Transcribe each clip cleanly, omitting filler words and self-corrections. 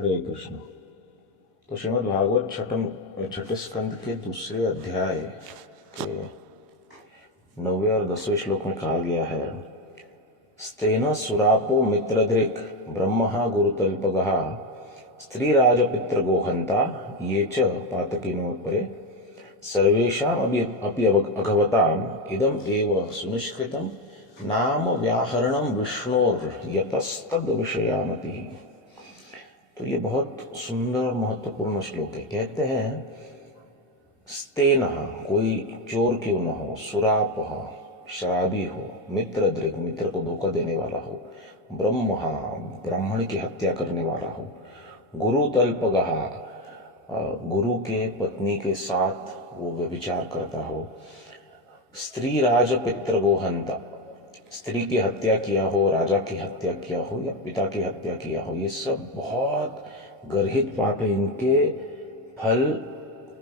हरे कृष्ण। तो श्रीमद् भागवत छठे स्कंद के दूसरे अध्याय के 9वें और 10वें श्लोक में कहा गया है, स्तेन सुरापो मित्रदृक् ब्रह्मः गुरुतल्पगः स्त्रीराजपितृगोहन्ता ये च पातकिनोपरे सर्वेषाम् अपि अघवताम् इदम् एव सुनिष्कृतं नाम व्याहरणं विष्णोर्यतस्तद् विषयामतिः। तो ये बहुत सुंदर और महत्वपूर्ण श्लोक है। कहते हैं स्तेन, कोई चोर क्यों न हो, सुराप शराबी हो, मित्रदृक् मित्र को धोखा देने वाला हो, ब्रह्म ब्राह्मण की हत्या करने वाला हो, गुरुतल्पगः गुरु के पत्नी के साथ वो व्यभिचार करता हो, स्त्री राज पितृ गोहंता स्त्री की हत्या किया हो, राजा की हत्या किया हो या पिता की हत्या किया हो, ये सब बहुत गर्हित पाप है। इनके फल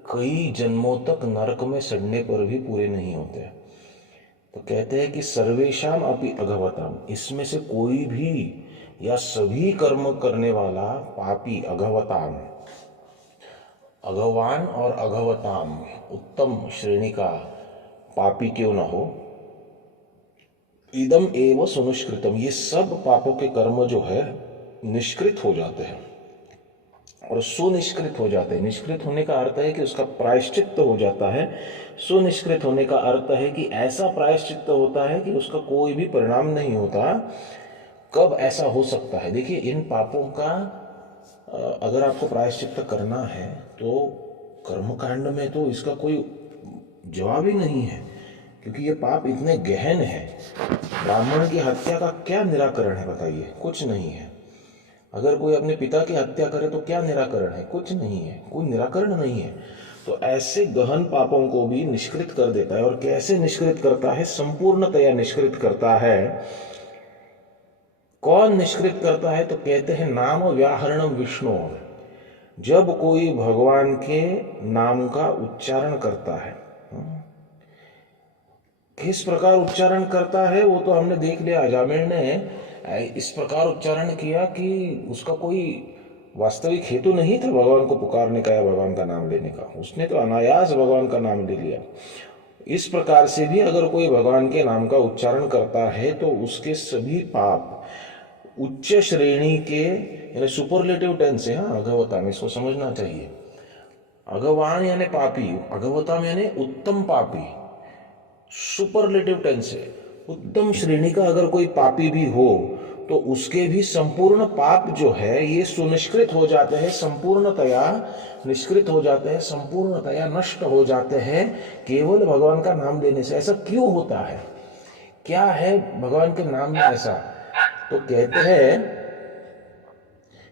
कई जन्मों तक नरक में सड़ने पर भी पूरे नहीं होते। तो कहते हैं कि सर्वेषाम अपि अघवताम, इसमें से कोई भी या सभी कर्म करने वाला पापी, अघवताम अघवान और अघवताम उत्तम श्रेणी का पापी क्यों न हो, इदम एव सुनिष्कृतम, ये सब पापों के कर्म जो है निष्कृत हो जाते हैं और सुनिष्कृत हो जाते हैं। निष्कृत होने का अर्थ है कि उसका प्रायश्चित्त हो जाता है। सुनिष्कृत होने का अर्थ है कि ऐसा प्रायश्चित्त होता है कि उसका कोई भी परिणाम नहीं होता। कब ऐसा हो सकता है? देखिए, इन पापों का अगर आपको प्रायश्चित्त करना है तो कर्मकांड में तो इसका कोई जवाब ही नहीं है, क्योंकि ये पाप इतने गहन है। ब्राह्मण की हत्या का क्या निराकरण है बताइए? कुछ नहीं है। अगर कोई अपने पिता की हत्या करे तो क्या निराकरण है? कुछ नहीं है, कोई निराकरण नहीं है। तो ऐसे गहन पापों को भी निष्कृत कर देता है। और कैसे निष्कृत करता है? संपूर्णतया निष्कृत करता है। कौन निष्कृत करता है? तो कहते हैं नाम व्याहरणम विष्णु। जब कोई भगवान के नाम का उच्चारण करता है, किस प्रकार उच्चारण करता है वो तो हमने देख लिया। अजामिल ने इस प्रकार उच्चारण किया कि उसका कोई वास्तविक हेतु नहीं था भगवान को पुकारने का या भगवान का नाम लेने का। उसने तो अनायास भगवान का नाम ले लिया। इस प्रकार से भी अगर कोई भगवान के नाम का उच्चारण करता है तो उसके सभी पाप उच्च श्रेणी के, यानी सुपरलेटिव टेंस है। अघवताम, इसको समझना चाहिए। अघवान यानी पापी, अघवताम यानी उत्तम पापी। सुपरलेटिव टेंस है। उत्तम श्रेणी का अगर कोई पापी भी हो तो उसके भी संपूर्ण पाप जो है ये सुनिष्कृत हो जाते हैं, संपूर्णतया निष्कृत हो जाते हैं, संपूर्णतया नष्ट हो जाते हैं केवल भगवान का नाम लेने से। ऐसा क्यों होता है? क्या है भगवान के नाम में ऐसा? तो कहते हैं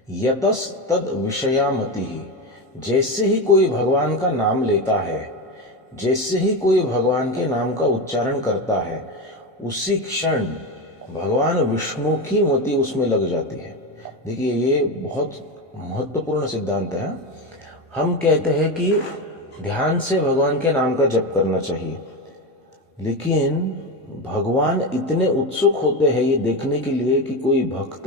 यतस्तद विषयामति, जैसे ही कोई भगवान का नाम लेता है, जैसे ही कोई भगवान के नाम का उच्चारण करता है, उसी क्षण भगवान विष्णु की मति उसमें लग जाती है। देखिए, ये बहुत महत्वपूर्ण सिद्धांत है। हम कहते हैं कि ध्यान से भगवान के नाम का जप करना चाहिए, लेकिन भगवान इतने उत्सुक होते हैं ये देखने के लिए कि कोई भक्त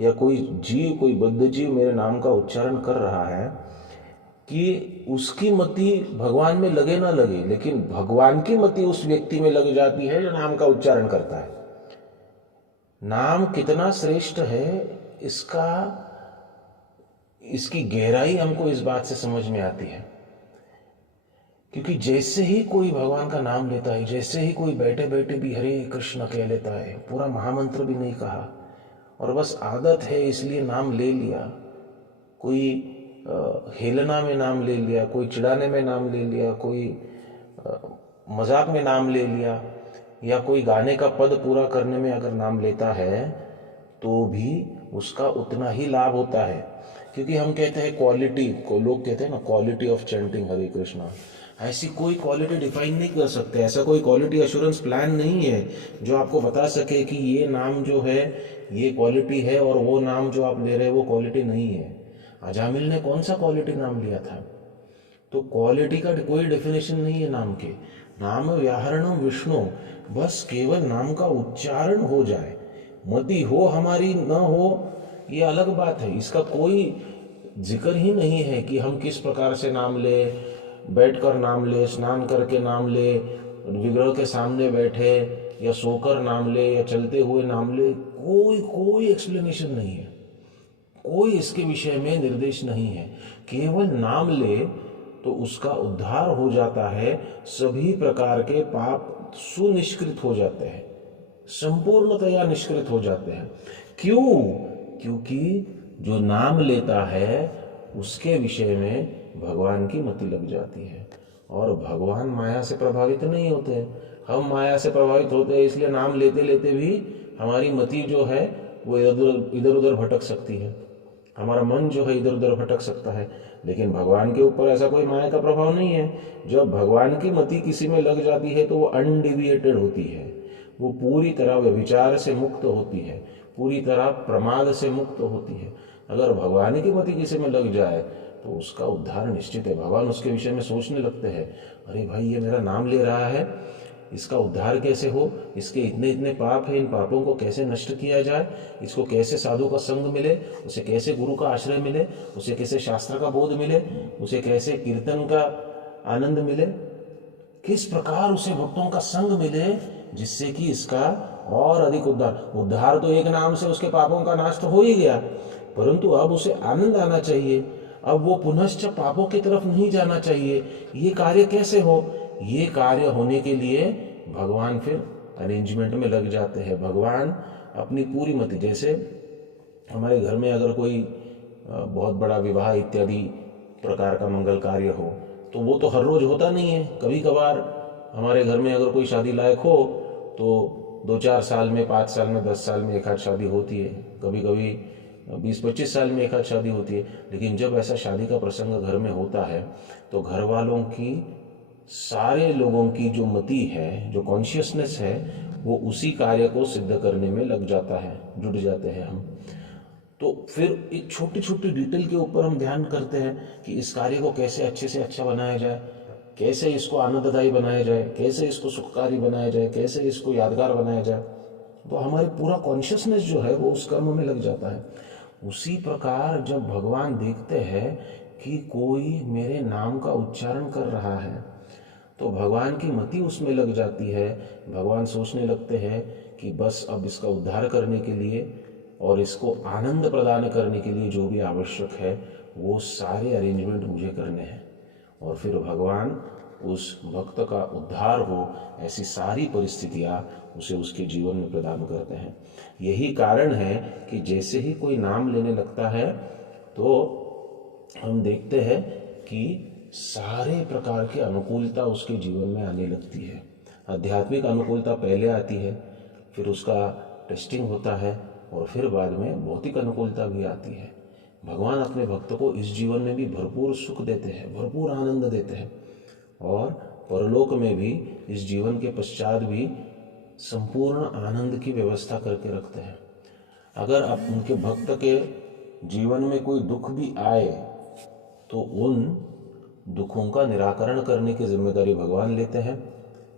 या कोई जीव, कोई बद्ध जीव मेरे नाम का उच्चारण कर रहा है, कि उसकी मति भगवान में लगे ना लगे, लेकिन भगवान की मति उस व्यक्ति में लग जाती है जो नाम का उच्चारण करता है। नाम कितना श्रेष्ठ है, इसकी गहराई हमको इस बात से समझ में आती है। क्योंकि जैसे ही कोई भगवान का नाम लेता है, जैसे ही कोई बैठे बैठे भी हरे कृष्ण कह लेता है, पूरा महामंत्र भी नहीं कहा और बस आदत है इसलिए नाम ले लिया, कोई हेलना में नाम ले लिया, कोई चिढ़ाने में नाम ले लिया, कोई मजाक में नाम ले लिया, या कोई गाने का पद पूरा करने में अगर नाम लेता है तो भी उसका उतना ही लाभ होता है। क्योंकि हम कहते हैं क्वालिटी को, लोग कहते हैं ना क्वालिटी ऑफ चैंटिंग हरे कृष्णा। ऐसी कोई क्वालिटी डिफाइन नहीं कर सकते। ऐसा कोई क्वालिटी एश्योरेंस प्लान नहीं है जो आपको बता सके कि ये नाम जो है ये क्वालिटी है और वो नाम जो आप ले रहे हैं वो क्वालिटी नहीं है। अजामिल ने कौन सा क्वालिटी नाम लिया था? तो क्वालिटी का कोई डेफिनेशन नहीं है नाम के। नाम व्याहरणम विष्णु, बस केवल नाम का उच्चारण हो जाए, मति हो हमारी न हो ये अलग बात है, इसका कोई जिक्र ही नहीं है कि हम किस प्रकार से नाम ले, बैठकर नाम ले, स्नान करके नाम ले, विग्रह के सामने बैठे, या सोकर नाम ले, या चलते हुए नाम ले। कोई एक्सप्लेनेशन नहीं है, कोई इसके विषय में निर्देश नहीं है। केवल नाम ले तो उसका उद्धार हो जाता है, सभी प्रकार के पाप सुनिष्कृत हो जाते हैं, संपूर्णतया निष्कृत हो जाते हैं। क्यों? क्योंकि जो नाम लेता है उसके विषय में भगवान की मति लग जाती है, और भगवान माया से प्रभावित नहीं होते। हम माया से प्रभावित होते हैं, इसलिए नाम लेते लेते भी हमारी मति जो है वो इधर उधर भटक सकती है, हमारा मन जो है इधर उधर भटक सकता है। लेकिन भगवान के ऊपर ऐसा कोई माया का प्रभाव नहीं है। जब भगवान की मति किसी में लग जाती है तो वो अनडिविएटेड होती है, वो पूरी तरह व्यभिचार से मुक्त होती है, पूरी तरह प्रमाद से मुक्त होती है। अगर भगवान की मति किसी में लग जाए तो उसका उद्धार निश्चित है। भगवान उसके विषय में सोचने लगते हैं, अरे भाई ये मेरा नाम ले रहा है, इसका उद्धार कैसे हो, इसके इतने इतने पाप है, इन पापों को कैसे नष्ट किया जाए, इसको कैसे साधु का संग मिले, उसे कैसे गुरु का आश्रय मिले, उसे कैसे शास्त्र का बोध मिले, उसे कैसे कीर्तन का आनंद मिले, किस प्रकार उसे भक्तों का संग मिले, जिससे कि इसका और अधिक उद्धार तो एक नाम से उसके पापों का नाश तो हो ही गया, परंतु अब उसे आनंद आना चाहिए, अब वो पुनश्च पापों की तरफ नहीं जाना चाहिए। ये कार्य कैसे हो? ये कार्य होने के लिए भगवान फिर अरेंजमेंट में लग जाते हैं। भगवान अपनी पूरी मति, जैसे हमारे घर में अगर कोई बहुत बड़ा विवाह इत्यादि प्रकार का मंगल कार्य हो तो वो तो हर रोज होता नहीं है। कभी कभार हमारे घर में अगर कोई शादी लायक हो तो 2-4 साल में, 5 साल में, 10 साल में एक आध शादी होती है, कभी कभी 20-25 साल में एक आध शादी होती है। लेकिन जब ऐसा शादी का प्रसंग घर में होता है तो घर वालों की, सारे लोगों की जो मति है, जो कॉन्शियसनेस है, वो उसी कार्य को सिद्ध करने में लग जाता है, जुट जाते हैं हम। तो फिर एक छोटी छोटी डिटेल के ऊपर हम ध्यान करते हैं कि इस कार्य को कैसे अच्छे से अच्छा बनाया जाए, कैसे इसको आनंददायी बनाया जाए, कैसे इसको सुखकारी बनाया जाए, कैसे इसको यादगार बनाया जाए। तो हमारी पूरा कॉन्शियसनेस जो है वो उस कर्म में लग जाता है। उसी प्रकार जब भगवान देखते हैं कि कोई मेरे नाम का उच्चारण कर रहा है तो भगवान की मति उसमें लग जाती है। भगवान सोचने लगते हैं कि बस अब इसका उद्धार करने के लिए और इसको आनंद प्रदान करने के लिए जो भी आवश्यक है वो सारे अरेंजमेंट मुझे करने हैं, और फिर भगवान उस भक्त का उद्धार हो ऐसी सारी परिस्थितियाँ उसे उसके जीवन में प्रदान करते हैं। यही कारण है कि जैसे ही कोई नाम लेने लगता है तो हम देखते हैं कि सारे प्रकार की अनुकूलता उसके जीवन में आने लगती है। आध्यात्मिक अनुकूलता पहले आती है, फिर उसका टेस्टिंग होता है, और फिर बाद में भौतिक अनुकूलता भी आती है। भगवान अपने भक्त को इस जीवन में भी भरपूर सुख देते हैं, भरपूर आनंद देते हैं, और परलोक में भी, इस जीवन के पश्चात भी संपूर्ण आनंद की व्यवस्था करके रखते हैं। अगर आप उनके भक्त के जीवन में कोई दुख भी आए तो उन दुखों का निराकरण करने की जिम्मेदारी भगवान लेते हैं।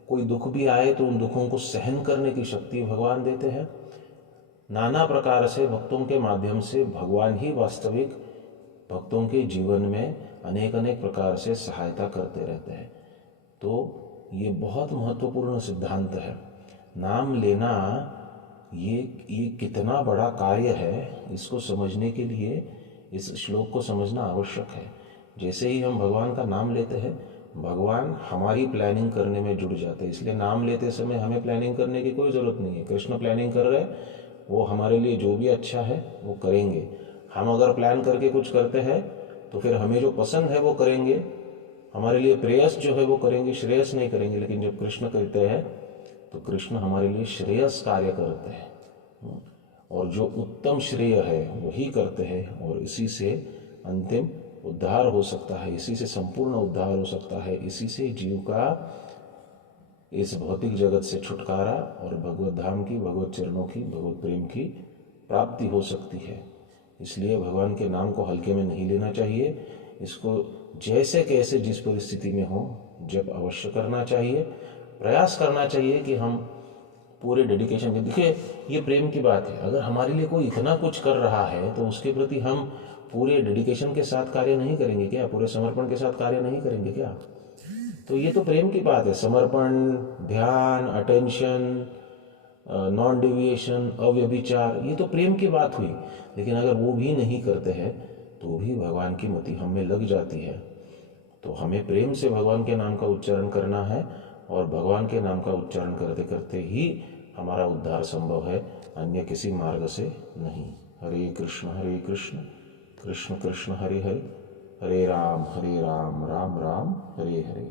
कोई दुख भी आए तो उन दुखों को सहन करने की शक्ति भगवान देते हैं। नाना प्रकार से भक्तों के माध्यम से भगवान ही वास्तविक भक्तों के जीवन में अनेक अनेक प्रकार से सहायता करते रहते हैं। तो ये बहुत महत्वपूर्ण सिद्धांत है। नाम लेना ये कितना बड़ा कार्य है, इसको समझने के लिए इस श्लोक को समझना आवश्यक है। जैसे ही हम भगवान का नाम लेते हैं, भगवान हमारी प्लानिंग करने में जुड़ जाते हैं। इसलिए नाम लेते समय हमें प्लानिंग करने की कोई ज़रूरत नहीं है। कृष्ण प्लानिंग कर रहे हैं, वो हमारे लिए जो भी अच्छा है वो करेंगे। हम अगर प्लान करके कुछ करते हैं तो फिर हमें जो पसंद है वो करेंगे, हमारे लिए प्रेयस जो है वो करेंगे, श्रेयस नहीं करेंगे। लेकिन जब कृष्ण करते हैं तो कृष्ण हमारे लिए श्रेयस कार्य करते हैं, और जो उत्तम श्रेय है वही करते हैं, और इसी से अंतिम उद्धार हो सकता है, इसी से संपूर्ण उद्धार हो सकता है, इसी से जीव का इस भौतिक जगत से छुटकारा और भगवत धाम की, भगवत चरणों की, भगवत प्रेम की प्राप्ति हो सकती है। इसलिए भगवान के नाम को हल्के में नहीं लेना चाहिए। इसको जैसे कैसे जिस परिस्थिति में हो जब अवश्य करना चाहिए। प्रयास करना चाहिए कि हम पूरे डेडिकेशन के। देखिए ये प्रेम की बात है, अगर हमारे लिए कोई इतना कुछ कर रहा है तो उसके प्रति हम पूरे डेडिकेशन के साथ कार्य नहीं करेंगे क्या? पूरे समर्पण के साथ कार्य नहीं करेंगे क्या? तो ये तो प्रेम की बात है। समर्पण, ध्यान, अटेंशन, नॉन डिविएशन, अव्यभिचार, ये तो प्रेम की बात हुई। लेकिन अगर वो भी नहीं करते हैं तो भी भगवान की मति हमें लग जाती है। तो हमें प्रेम से भगवान के नाम का उच्चारण करना है, और भगवान के नाम का उच्चारण करते करते ही हमारा उद्धार संभव है, अन्य किसी मार्ग से नहीं। हरे कृष्ण कृष्ण कृष्ण हरे हरे, हरे राम राम राम हरे हरे।